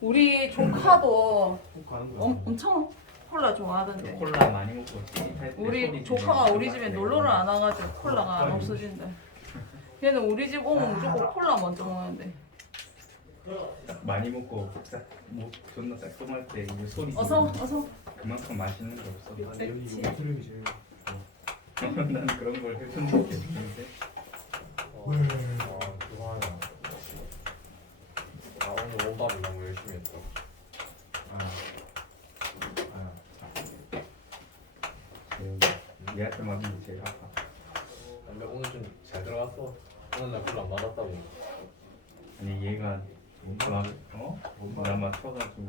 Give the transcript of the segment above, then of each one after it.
우리 조카도 가는 거야. 엄, 엄청 콜라 좋아하던데. 콜라 많이 먹고 찌릿할 때 우리 소리 조카가 우리 집에 것 놀러를. 안 와가지고 콜라가 안 없어진대. 걔는 우리 집 오면 무조건 콜라 먼저 먹는데. 딱 많이 먹고 딱목 존나 쌀똥할 때 이제 소리 어서 어서. 그만큼 맛있는 게 없어. 여기 이거 트림이 제일. 난 그런 걸 해본 적이 없는데. 어, 아 그거 하냐. 아 오늘 원밥을 너무 열심히 했다. 아, 아, 얘한테 맞는 게 제일 아파. 근데 오늘 좀 잘 들어갔어. 오늘 날 별로 안 맞았다고. 아니 얘가 막 어? 나 맞춰가지고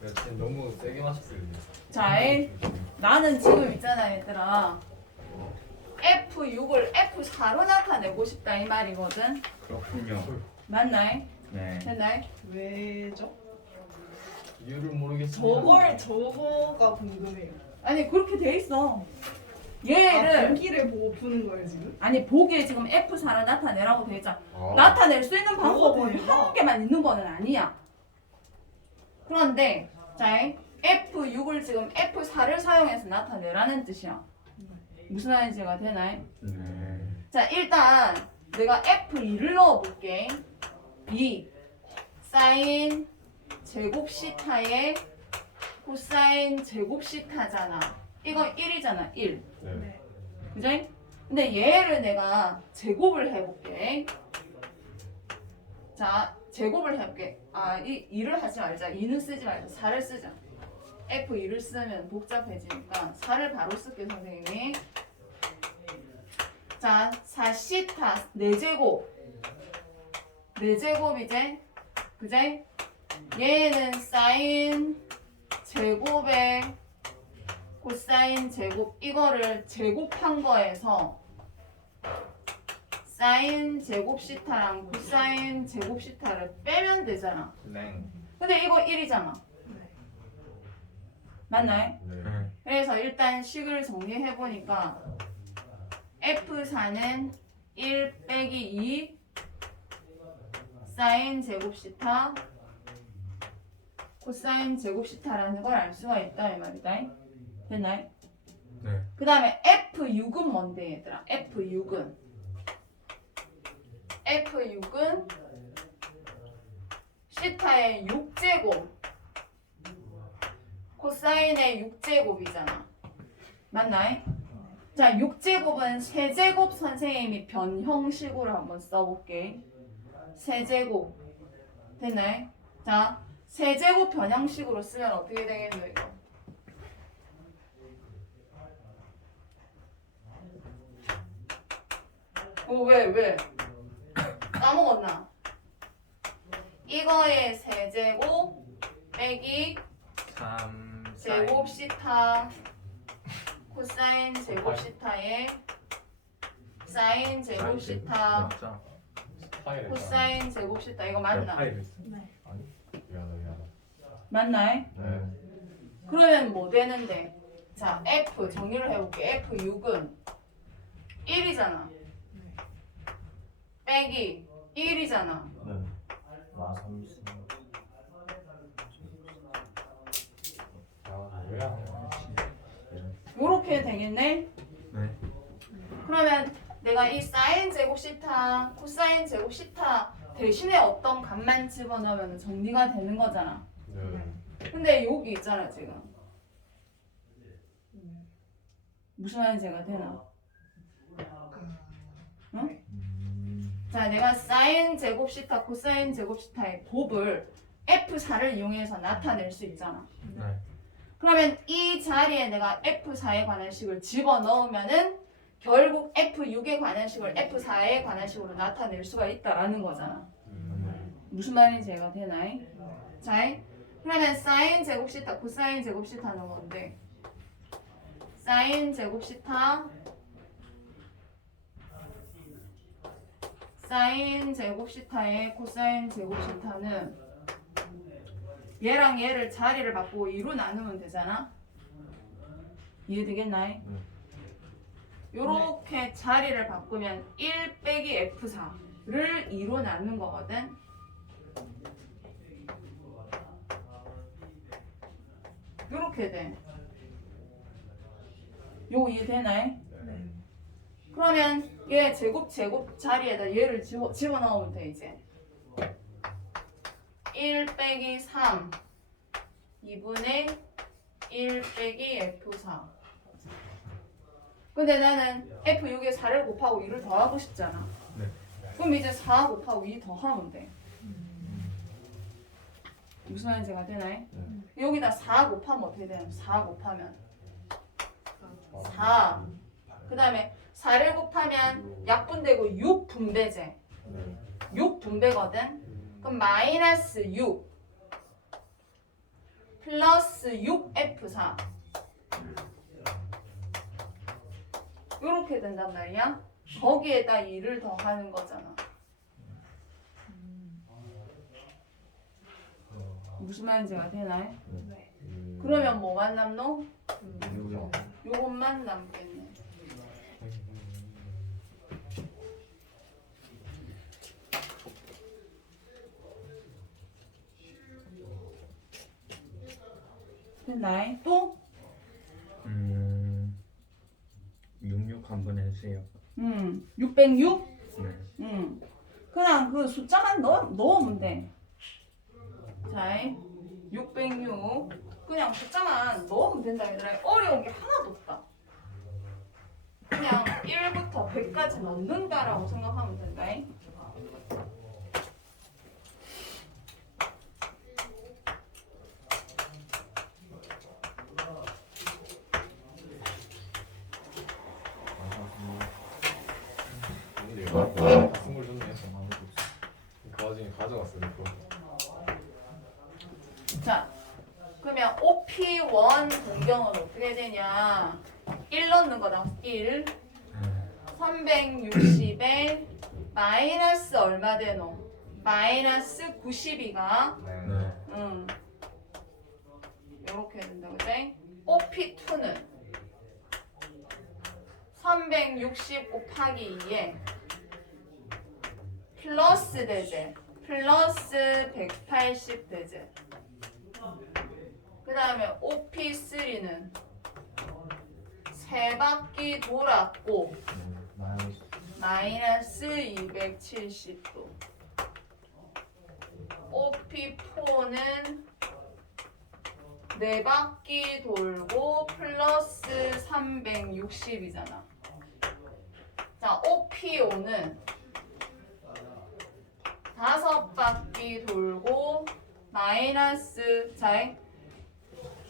내가 지금 너무 세게 맞췄어 이제. 자, 이 나는 지금 있잖아 얘들아. F6을 F4로 나타내고 싶다 이 말이거든. 그렇군요. 맞나요? 네. 됐나요? 왜죠? 이유를 모르겠어. 저걸 저거가 궁금해요. 아니 그렇게 돼 있어. 아, 얘를 보기를 보고 푸는 거예요 지금? 아니 보기에 지금 F4를 나타내라고 돼 있잖아. 아, 나타낼 수 있는 방법은 한 개만 있는 거는 아니야. 그런데 자 F6을 지금 F4를 사용해서 나타내라는 뜻이야. 무슨 말인지가 되나요? 네. 자 일단 내가 F2를 넣어볼게. 2 사인 제곱 시타에 코사인 제곱 시타잖아. 이거 1이잖아 1. 네. 그지? 근데 얘를 내가 제곱을 해볼게. 자, 제곱을 해볼게. 아, 이 2를 하지 말자. 2는 쓰지 말자. 4를 쓰자. F2를 쓰면 복잡해지니까 4를 바로 쓸게, 선생님이. 자, 4시타 4제곱. 4제곱 이제. 그제? 얘는 사인 제곱에 코사인 제곱 이거를 제곱한 거에서 사인 제곱 시타랑 코사인 제곱 시타를 빼면 되잖아. 랭. 근데 이거 1이잖아. 맞나요? 네. 그래서 일단 식을 정리해 보니까 F4는 1 빼기 2 사인 제곱 시타 코사인 제곱 시타라는 걸 알 수가 있다 이 말이다. 됐나요? 네. 그 다음에 F6은 뭔데 얘들아? F6은 F6은 시타의 6제곱 코사인의 6제곱이잖아 맞나요? 자 6제곱은 세제곱 선생님이 변형식으로 한번 써볼게 세제곱 됐나요? 자 세제곱 변형식으로 쓰면 어떻게 되겠노 이거 어, 왜, 왜? 까먹었나? 이거의 세제곱 빼기 3 제곱 시타 코사인 제곱 시타의 사인 제곱 시타 파일. 코사인 제곱 시타 이거 맞나? 네. 아니 미안하다 미안하다. 맞나요? 네. 그러면 뭐 되는데? 자, F 정리를 해볼게. F6은 1이잖아. 빼기 1이잖아. 네. 마삼스 아 뭐야? 요렇게 되겠네? 네. 그러면 내가 이 사인 제곱 시타, 코사인 제곱 시타 대신에 어떤 값만 집어넣으면 정리가 되는 거잖아. 네. 근데 여기 있잖아 지금. 무슨 말인지가 되나? 자, 내가 사인 제곱 시타, 코사인 제곱 시타의 곱을 F4를 이용해서 나타낼 수 있잖아. 네. 그러면 이 자리에 내가 F4에 관한 식을 집어 넣으면은 결국 F6에 관한 식을 F4에 관한 식으로 나타낼 수가 있다라는 거잖아. 음. 무슨 말인지 이해가 되나요? 자, 그러면 사인 제곱 시타, 코사인 제곱 시타는 뭔데? 사인 제곱 시타 사인 제곱 시타의 코사인 제곱 시타는 얘랑 얘를 자리를 바꾸고 2로 나누면 되잖아? 이해되겠나요? 이렇게 자리를 바꾸면 1 빼기 F4를 2로 나눈 거거든. 요렇게 돼. 요 이해되나요? 네. 그러면 얘 제곱 제곱 자리에다 얘를 집어, 집어넣으면 돼 이제 1 빼기 3 2분의 1 빼기 F4 근데 나는 F6에 4를 곱하고 2를 더하고 싶잖아. 네. 그럼 이제 4 곱하고 2 더하면 돼. 무슨 말인지가 되나요? 여기다 4 곱하면 어떻게 되냐면 4 곱하면 4 그 다음에 4를 곱하면 약분되고 6 분배제. 네. 6분배거든? 그럼 마이너스 6 플러스 6F4 이렇게 된단 말이야 거기에다 2를 더하는 거잖아 무슨 말인지 가 되나요? 음. 그러면 뭐만 남노? 요것만 남겠네 됐나요? 또? 한번 해주세요. 음, 606? 네. 음, 그냥 그 숫자만 넣, 넣으면 돼. 자, 606. 그냥 숫자만 넣으면 된다, 얘들아. 어려운 게 하나도 없다. 그냥 1부터 100까지 넣는다라고 생각하면 된다. 오늘 얘가 선물 줬네. 그 와중에 가져갔어 이거. 자, 그러면 OP1 공경은 어떻게 되냐? 1 넣는 거다. 1. 360에 마이너스 얼마 되노? 마이너스 92가 네. 네. 응. 요렇게 된다, 그지? OP2는 360 곱하기 2에 플러스 대제, 플러스 180 대제. 그 다음에 OP3는 세 바퀴 돌았고 마이너스 마이너스 270도. OP4는 네 바퀴 돌고 플러스 360이잖아. 자, OP5는 다섯 바퀴 돌고 마이너스 자,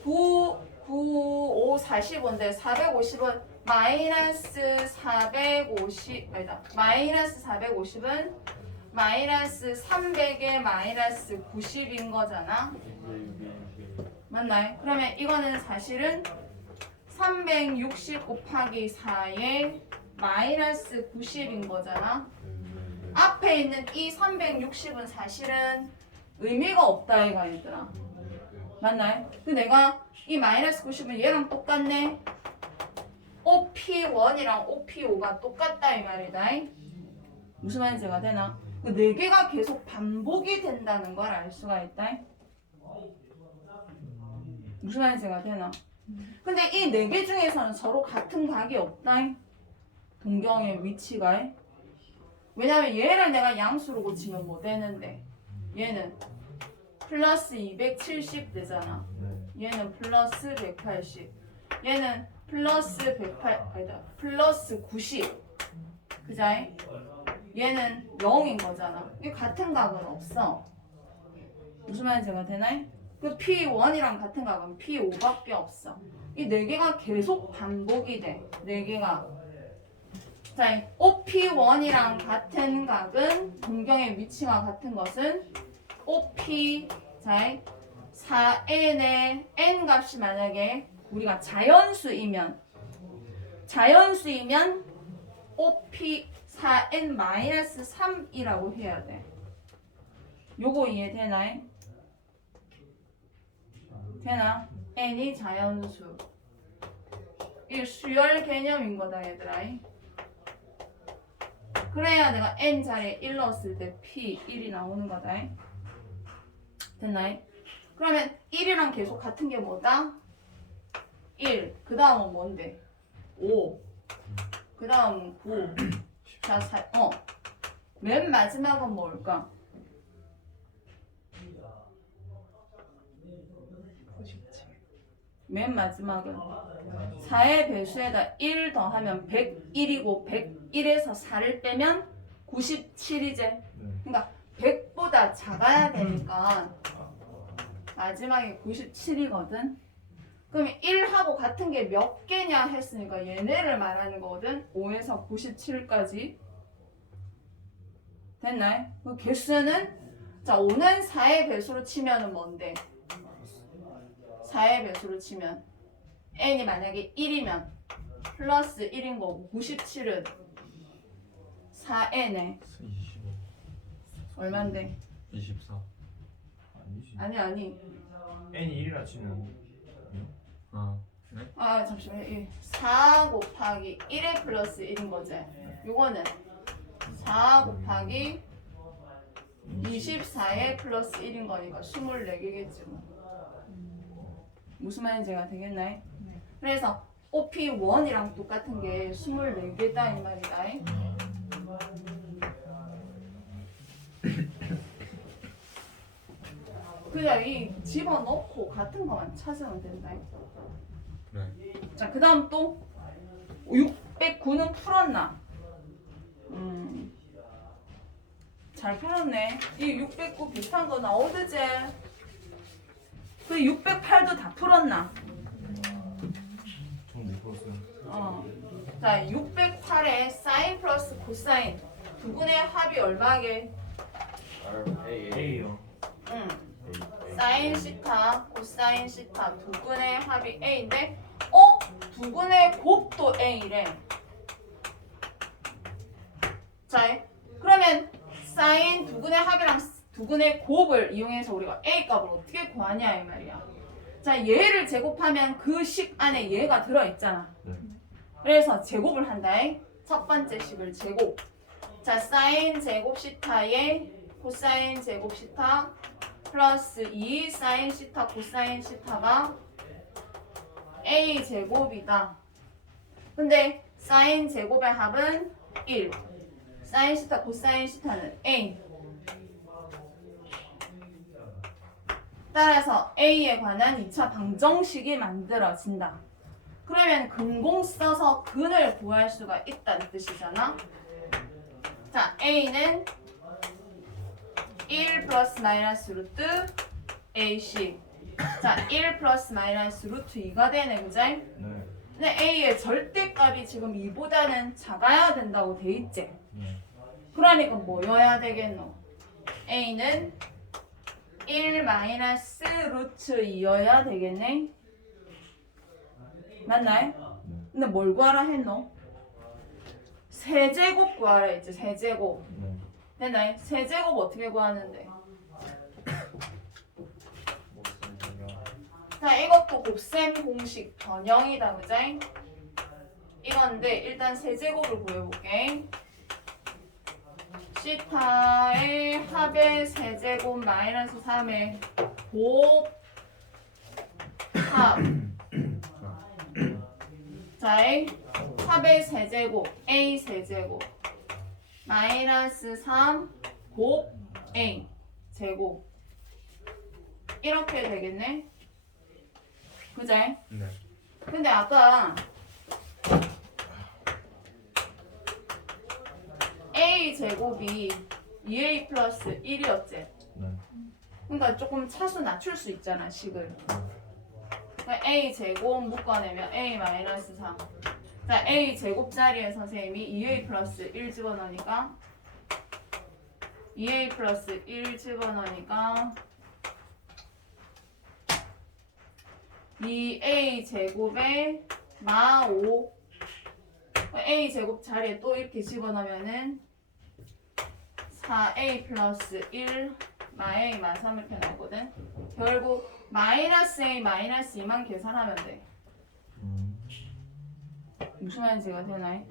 9, 9, 5, 45인데 450은 마이너스 450 아니다. 마이너스 450은 마이너스 300에 마이너스 90인 거잖아. 맞나요? 그러면 이거는 사실은 360 곱하기 4에 마이너스 90인 거잖아 앞에 있는 이 360은 사실은 의미가 없다 이거 얘들아 맞나요? 근데 내가 이 마이너스 90은 얘랑 똑같네 OP1이랑 OP5가 똑같다 이 말이다 무슨 말인지 가 되나? 그 네 개가 계속 반복이 된다는 걸 알 수가 있다 무슨 말인지 가 되나? 근데 이 네 개 중에서는 서로 같은 각이 없다 동경의 위치가 왜냐면 얘를 내가 양수로 고치면 못 되는데? 얘는 플러스 270 되잖아. 네. 얘는 플러스 180 얘는 플러스 108 아니다. 플러스 90 그자이? 얘는 0인 거잖아. 이 같은 각은 없어. 무슨 말인지가 되나요? 그 P1이랑 같은 각은 P5밖에 없어. 이 네 개가 계속 반복이 돼네 개가 자, OP1이랑 같은 각은 동경의 위치가 같은 것은 OP 자, 4n의 n 값이 만약에 우리가 자연수이면 자연수이면 OP 4n-3이라고 해야 돼. 요거 이해되나요? 되나? n이 자연수. 이 수열 개념인 거다 얘들아. 그래야 내가 n 자리에 1 넣었을 때 p 1이 나오는 거다. 됐나요? 그러면 1이랑 계속 같은 게 뭐다? 1. 그 다음은 뭔데? 5. 그 다음은 9. 자, 사, 어. 맨 마지막은 뭘까? 맨 마지막은 4의 배수에다 1 더하면 101이고 101에서 4를 빼면 97이제. 네. 그러니까 100보다 작아야 되니까 마지막에 97이거든. 그럼 1하고 같은 게 몇 개냐 했으니까 얘네를 말하는 거거든. 5에서 97까지. 됐나요? 그 개수는 자 5는 4의 배수로 치면은 뭔데? 4의 배수로 치면 n이 만약에 1이면 플러스 1인 거고 97은 4n에 25 얼만데? 24 아니지. 아니 아니 n이 1이라 치면 아아 잠시만요 이4 곱하기 1의 플러스 1인 거지 요거는 4 곱하기 24의 플러스 1인 거니까 24개겠지 뭐 무슨 말인지 제가 되겠나요? 네. 그래서 OP1이랑 똑같은 게 24개다 이 말이다 그냥 이 집어넣고 같은 거만 찾으면 된다 그래 자, 그 다음 또 609는 풀었나? 음, 잘 풀었네. 이 609 비슷한 거 나오드제. 그 608도 다 풀었나? 좀못 풀었어요 어. 자, 608에 사인 플러스 코사인 두 분의 합이 얼마게? a요. 응. 사인 시타, 코사인 시타 두 분의 합이 a인데, 어? 두 분의 곱도 a래. 자, 그러면 사인 두 분의 합이랑 두 분의 곱을 이용해서 우리가 a 값을 어떻게 구하냐 이 말이야. 자, 얘를 제곱하면 그 식 안에 얘가 들어 있잖아. 네. 그래서 제곱을 한다. 첫 번째 식을 제곱. 자, 사인 제곱 시타에 코사인 제곱 시타 플러스 2 사인 시타 코사인 시타가 a 제곱이다. 근데 사인 제곱의 합은 1. 사인 시타 코사인 시타는 a. 따라서 a에 관한 2차 방정식이 만들어진다. 그러면 근공 써서 근을 구할 수가 있다는 뜻이잖아. 자, a는 1 플러스 마이너스 루트 ac. 자, 1 플러스 마이너스 루트 2가 되네, 그죠? 네. 근데 a의 절대값이 지금 2보다는 작아야 된다고 돼 있지. 네. 그러니까 뭐여야 되겠노? a는 1 마이너스 루트 2여야 되겠네. 맞나요? 근데 뭘 구하라 했노? 세제곱 구하라 했지, 세제곱. 네. 됐나요? 세제곱 어떻게 구하는데? 자, 이것도 곱셈 공식 변형이다, 그죠? 이건데 일단 세제곱을 구해볼게. 시타의 합의 세제곱 마이너스 3의 곱 합. 자의 합의 세제곱 a 세제곱 마이너스 3곱 a 제곱 이렇게 되겠네. 그죠? 네 근데 아까 a 제곱이 2a 플러스 1이었지. 네. 그러니까 조금 차수 낮출 수 있잖아 식을. 그러니까 a 제곱 묶어내면 a 마이너스 3. 자 a 제곱 자리에 선생님이 2a 플러스 1 집어넣으니까 2a 플러스 1 집어넣으니까 2a 제곱에 마 5 a 제곱 자리에 또 이렇게 집어넣으면은 4a 플러스 1마 a 마3 이렇게 나오거든 결국 마이너스 a 마이너스 2만 계산하면 돼 음. 무슨 말인지가 되나요?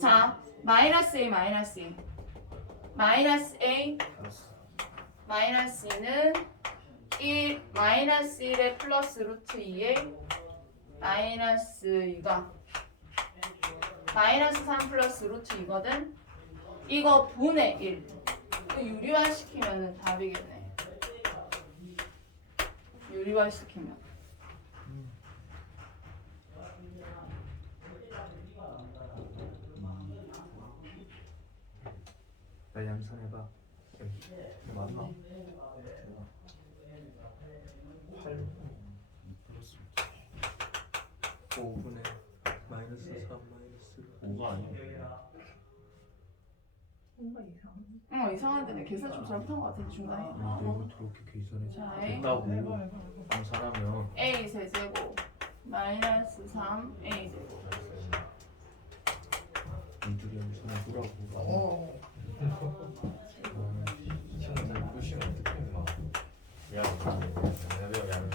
자 마이너스 a 마이너스 2 마이너스 a 마이너스 2는 1 마이너스 1의 플러스 루트 2의 마이너스 2가 마이너스 3 플러스 루트 2거든 이거 분의 1 유리화 시키면 답이겠네. 유리화 시키면. 나 양산해봐. 맞나? 8 5분의 마이너스 3 마이너스 5가 아니야 뭔가 이상. 어 이상한데 내 계산 좀 잘못한 것 같은데 중간에 아, 내가 저렇게 계산해 자, 됐다고 해봐 해봐. 양산하면 A 세제곱 마이너스 3 A 제곱 이들이 어. 보시면 어떻게 했나? 미안해. 미안해. 미안해.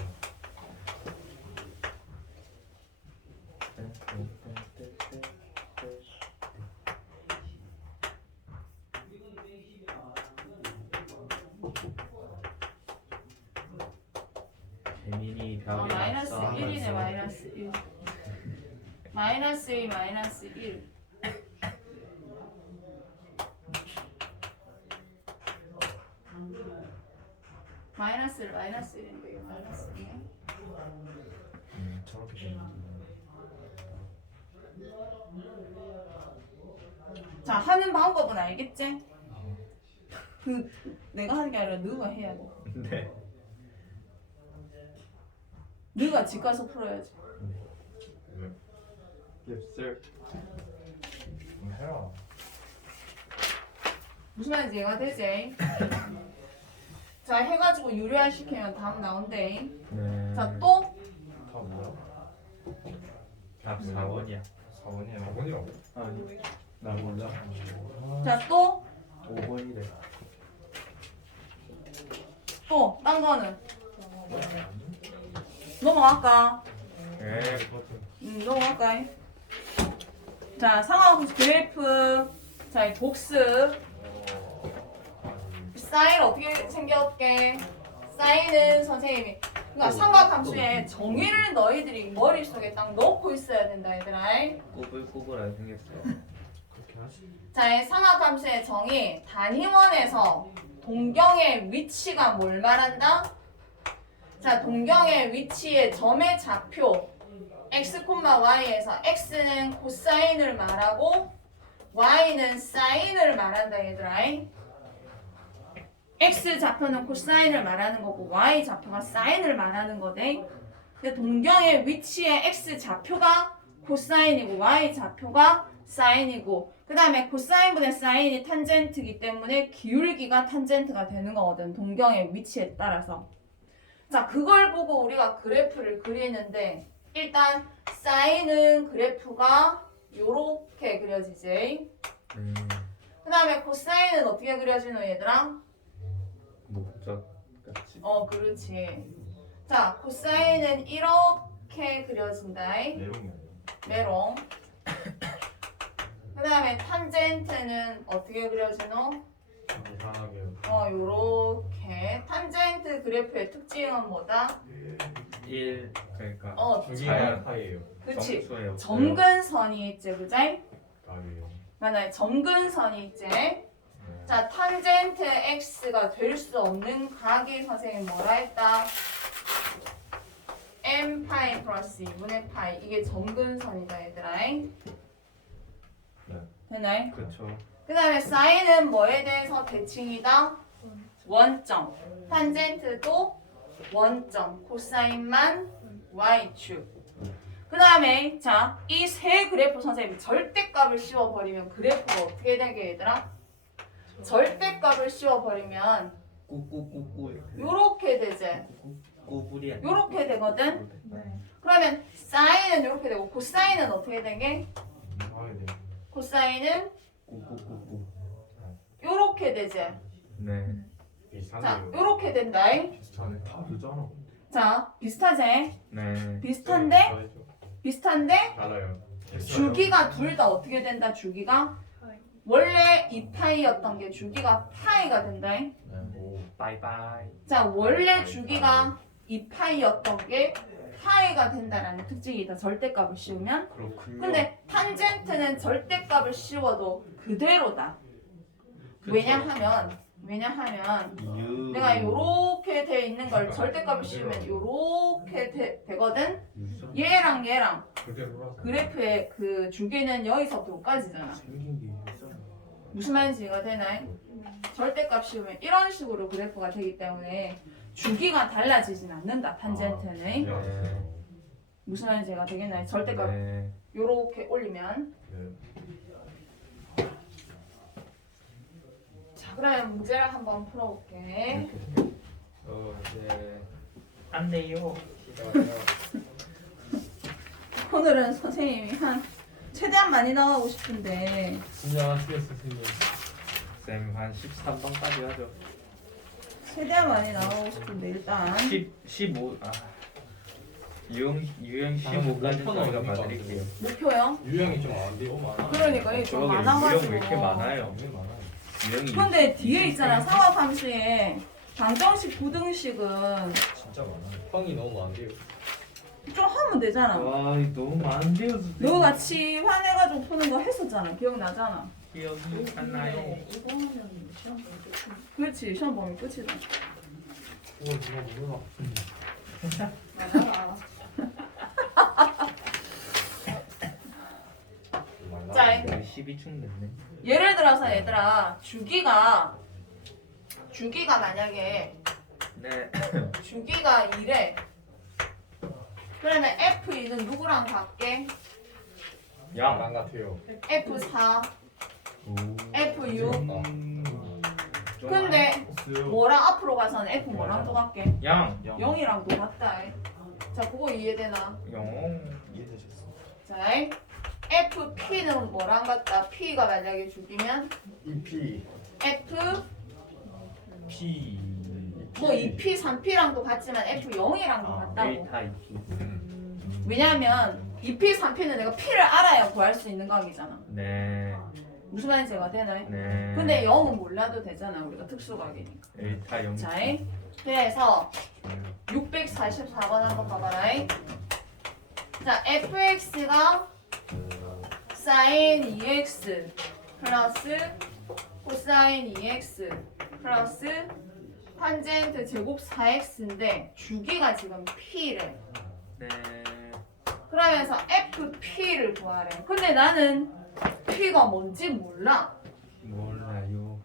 재민이 어, 벽에 마이너스 낙서 1이네 마이너스 1 마이너스 1 마이너스 1 마이너스를 마이너스 1인데 이게 마이너스 1이야? 음, 저렇게 되는 자 하는 방법은 알겠지? 그 내가 하는 게 아니라 너가 해야 돼? 네. 너가 집 가서 풀어야지 Yes sir 좀 해라. 무슨 말인지 이해가 되지? 자 해가지고 유리화 시키면 답 나온대 네. 자또 다 뭐야? 답 4번이야 4번이야. 4번이라고? 아니 나 몰라 자, 또, 5번이래 또, 딴 거는. 넘어갈까? 네 음, 넘어갈까? 자, 상하함수 그래프. 자, 이 복습. 사인 어떻게 생겼게? 사인은 선생님이. 그러니까 삼각함수에 정의를 너희들이 머릿속에 딱 넣고 있어야 된다, 얘들아. 꼬불꼬불 생겼어 그렇게 하지. 자, 이 삼각함수의 정의 단위원에서 동경의 위치가 뭘 말한다? 자, 동경의 위치의 점의 좌표 x, y에서 x는 코사인을 말하고 y는 사인을 말한다, 얘들아. x 좌표는 코사인을 말하는 거고 y 좌표가 사인을 말하는 거대. 근데 동경의 위치의 x 좌표가 코사인이고 y 좌표가 사인이고 그 다음에 코사인분의 사인이 탄젠트이기 때문에 기울기가 탄젠트가 되는 거거든 동경의 위치에 따라서 자 그걸 보고 우리가 그래프를 그리는데 일단 사인은 그래프가 요렇게 그려지지 음 그 다음에 코사인은 어떻게 그려지노 얘들아? 목적 같이 어 그렇지 자 코사인은 이렇게 그려진다 내용이 아니야. 메롱 그 다음에 탄젠트는 어떻게 그려지노? 이상하게. 어 요렇게 탄젠트 그래프의 특징은 뭐다? 1 그러니까 어 자연. 파이예요. 그치 점수예요. 점근선이 있지 그지? 답이에요. 맞아요 점근선이 있지 네. 자 탄젠트 x가 될 수 없는 각이 선생님 뭐라 했다? m 파이 플러스 2분의 파이 이게 점근선이다 얘들아 네. 되나요? 그렇죠 그 다음에 사인은 뭐에 대해서 대칭이다? 원점. 탄젠트도 원점. 코사인만 y축. 그 다음에 자, 이 세 그래프 선생님이 절대값을 씌워버리면 그래프가 어떻게 되게 얘들아? 절대값을 씌워버리면 꾸꾸꾸꾸 요렇게 되지. 꾸불이 아니야 요렇게 되거든? 네. 그러면 사인은 요렇게 되고 코사인은 어떻게 되게? 코사인은 꾸꾸꾸꾸 요렇게 되지. 네 자, 비슷한데요. 요렇게 된다. 비슷하네. 다 되잖아. 자, 비슷하지? 네. 비슷한데? 비슷한데? 달라요. 주기가 둘 다 어떻게 된다? 주기가. 원래 2파이였던 게 주기가 파이가 된다. 네. 오. 바이바이 자, 원래 주기가 2파이였던 게 파이가 된다라는 특징이 있다. 절대값을 씌우면. 그렇군요. 근데 탄젠트는 절대값을 씌워도 그대로다. 왜냐하면 왜냐하면 유. 내가 요렇게 돼 있는 걸 절대값을 씌우면 요렇게 돼- 되거든. 얘랑 얘랑. 그래프의 그 주기는 여기서부터 여기까지잖아. 있어. 무슨 말인지 이해가 되나요? 절대값 씌우면 이런 식으로 그래프가 되기 때문에 주기가 달라지진 않는다. 탄젠트는 네. 무슨 말인지 이해가 되겠나요? 절대값 네. 요렇게 올리면 네. 자 그러면 문제를 한번 풀어볼게. 어, 네. 안 돼요. 오늘은 선생님이 한 최대한 많이 나가고 싶은데 안녕하세요 선생님. 쌤 한 13번까지 하죠. 최대한 많이 나가고 싶은데 일단 10, 15. 아. 유형 유형 몇 15까지 번 저희가 봐드릴게요. 목표요. 유형이 좀안 돼요. 많아. 그러니까 이게 좀 많아가지고. 유형 왜 이렇게 많아요? 많아? 유형이 근데 뒤에 있잖아 상업함수에 방정식 부등식은 진짜 많아. 형이 너무 안 돼요. 좀 하면 되잖아. 와 이거 너무 많은데요 선생님. 너 같이 화내가지고 푸는 거 했었잖아. 기억나잖아. 기억이 안 나요. 이거 하면 시험 볼때 그렇지. 시험 보면 끝이다. 이거 누가 모르나? 맞아. 여기 12충 됐네. 예를 들어서 얘들아 주기가 주기가 만약에 네. 주기가 2래 그러면 F2는 누구랑 같게? 양. 나랑 같아요. F4, 오. F6 음. 좀 근데 뭐랑 앞으로 가서는 F 뭐랑 또 같게? 양. 0이랑 또 같다 자 그거 이해되나? 영. 이해되셨어? 자 FP는 뭐랑 같다? P가 만약에 주기면 EP. F P. 뭐 2P, 3P랑 도 같지만 F0이랑 도 아, 같다고 데이터 있기. 음. 왜냐면 2P, 3P는 내가 P를 알아야 구할 수 있는 각이잖아 네. 무슨 말인지 이해가 되나요? 네. 근데 0은 몰라도 되잖아 우리가 특수각이니까 데이터 영. 자 그래서 644번 한번 봐봐라 자 fx가 sin 2x 플러스 코사인 2x 플러스 탄젠트 제곱 4x인데 주기가 지금 p래 네. 그러면서 fp를 구하래 근데 나는 p가 뭔지 몰라 몰라요.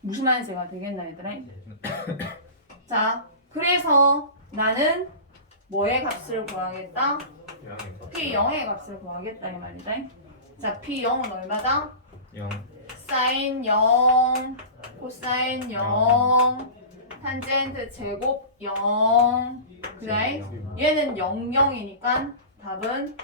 무슨 말인지 제가 되겠나 얘들아? 자 그래서 나는 뭐의 값을 구하겠다? P0의 값을 구하겠다 이 말이다 자 P0은 얼마다? 영. 사인 0 코사인 0 탄젠트 제곱 0 그다음 얘는 0, 0이니까 답은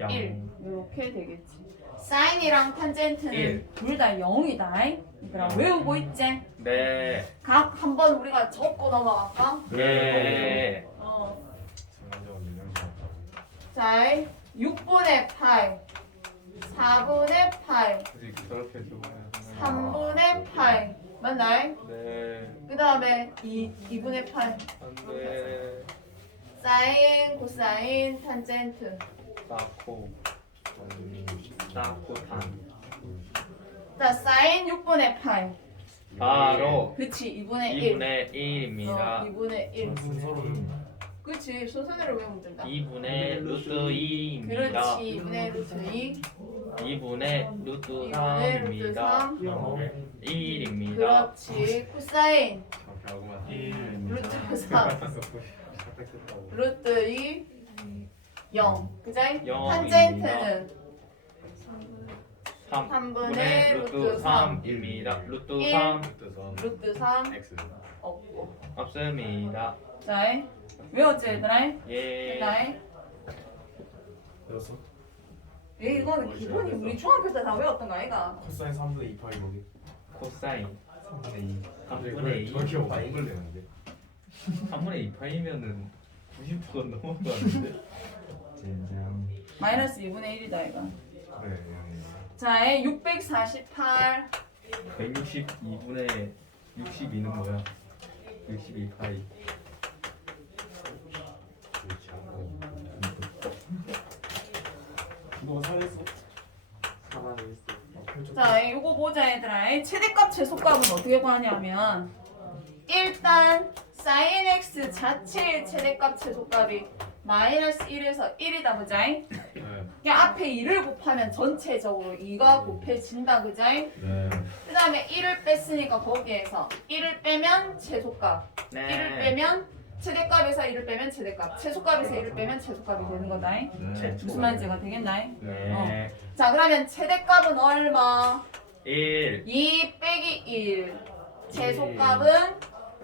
영. 1 이렇게 되겠지 사인이랑 탄젠트는 일. 둘 다 0이다 그럼 외우고 있지? 네. 각 한 번 우리가 적고 넘어갈까? 네. 어. 자, 6분의 8, 4분의 8, 굳이 그렇게 좋아요. 3분의 8. 맞나요? 네. 그 다음에 2, 2분의 8. 안돼. 사인, 코사인, 탄젠트. 나코. 자, 사인 6분의 8. 바로 그치, 2분의 1. 2분의 1입니다. 어, 2분의 1. 순서로 좀 그치, 순서대로 외우면 된다. 2분의 루트 2입니다. 그렇지, 2분의 루트 2. 2분의 루트 2분의 루트 3입니다. 3. 1입니다. 그렇지, 코사인. 일. 루트 3. 루트 2. 0. 그지? 영입니다. 탄젠트는 3분의 3분의 루트 루트 3. 3입니다. 루트 일. 3 루트 3 X. 없고. 없습니다. 자, 외웠지 얘들아? 예. 얘들아? 여섯. 얘 이거는 기본이 우리 중학교 때 다 외웠던 거 아이가? 코사인 3분의 2 파이 거기. 코사인 3분의 2. 3분의 2. 저기 오빠 이걸 내는데. 3분의 2파이면은 90%가 넘어가는데. 젠장. 마이너스 2분의 1이다 이가. 그 자의 648 162분의 62는 뭐야? 62 파이. 뭐 자, 이거 보자 얘들아. 최대값 최소값은 어떻게 구하냐면 일단 sin x 자체의 최대값 최소값이 마이너스 1에서 1이다 보자. 네. 그냥 앞에 2를 곱하면 전체적으로 2가 곱해진다 그자? 네. 그 다음에 1을 뺐으니까 거기에서 1을 빼면 최소값 네. 1을 빼면 최대값에서 1을 빼면 최대값 최소값에서 1을 빼면 최소값이 되는 거다 네. 무슨 말인지가 되겠나? 네. 자 그러면 최대값은 얼마? 1 2 빼기 1 최소값은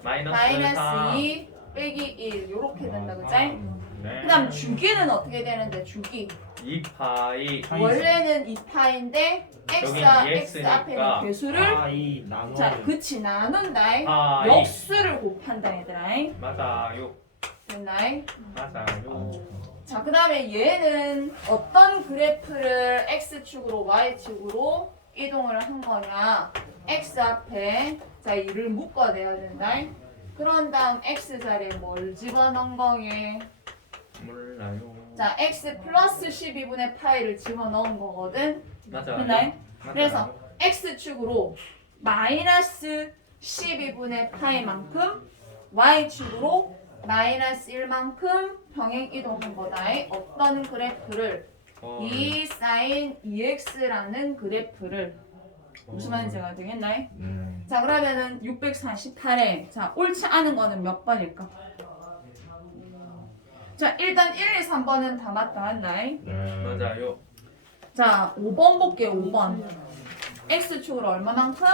마이너스, 마이너스 4. 2 빼기 1 요렇게 된다 그자? 네. 그 다음 주기는 어떻게 되는데 주기 2파이 원래는 2파인데 x와 x 앞에는. 개수를 아이 나눠 자 그치 나눈다 파이 역수를 곱한다 얘들아 맞아요 됐나? 맞아요 자, 그 다음에 얘는 어떤 그래프를 X축으로 Y축으로 이동을 한 거냐. X 앞에, 자, 이를 묶어내야 된다. 그런 다음 X 자리에 뭘 집어넣은 거게? 자, X 플러스 12분의 파이를 집어넣은 거거든. 맞아요 됐나요? 맞아요. 그래서 X축으로 마이너스 12분의 파이만큼 Y축으로 마이너스 1만큼 병행 이동한 거다. 어떤 그래프를 어, 2 sin 2x라는 그래프를 무슨 말인지가 되겠나요? 네. 자 그러면은 648에 자 옳지 않은 거는 몇 번일까? 자 일단 1, 2, 3번은 다 맞다 맞나요? 네. 맞아요 자 5번 볼게요 5번 x축으로 얼마만큼?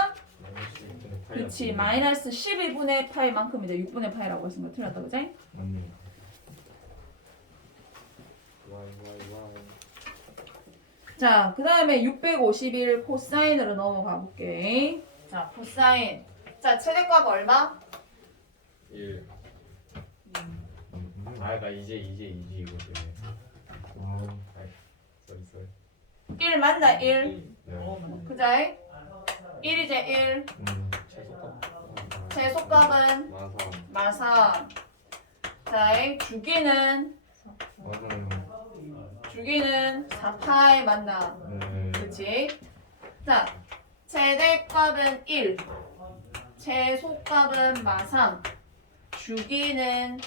그치 마이너스 12분의 파이만큼이죠 6분의 파이라고 했으면 틀렸다 그지? 맞네. 와이 와이 와이. 자, 그 다음에 651 코사인으로 넘어가 볼게. 자, 코사인. 자, 최대값 얼마? 1. 음. 아, 나 이제 이제 이제 이거 때문에. 아, 아이, 쏘리 쏘리. 1 맞나? 1. 네. 그자? 1이제 1. 음, 최소값. 최소값은 마삼. 마삼. 자, 주기는 맞아요. 주기는 4파이 맞나? 네. 그치? 자, 최대값은 1. 최소값은 마삼. 주기는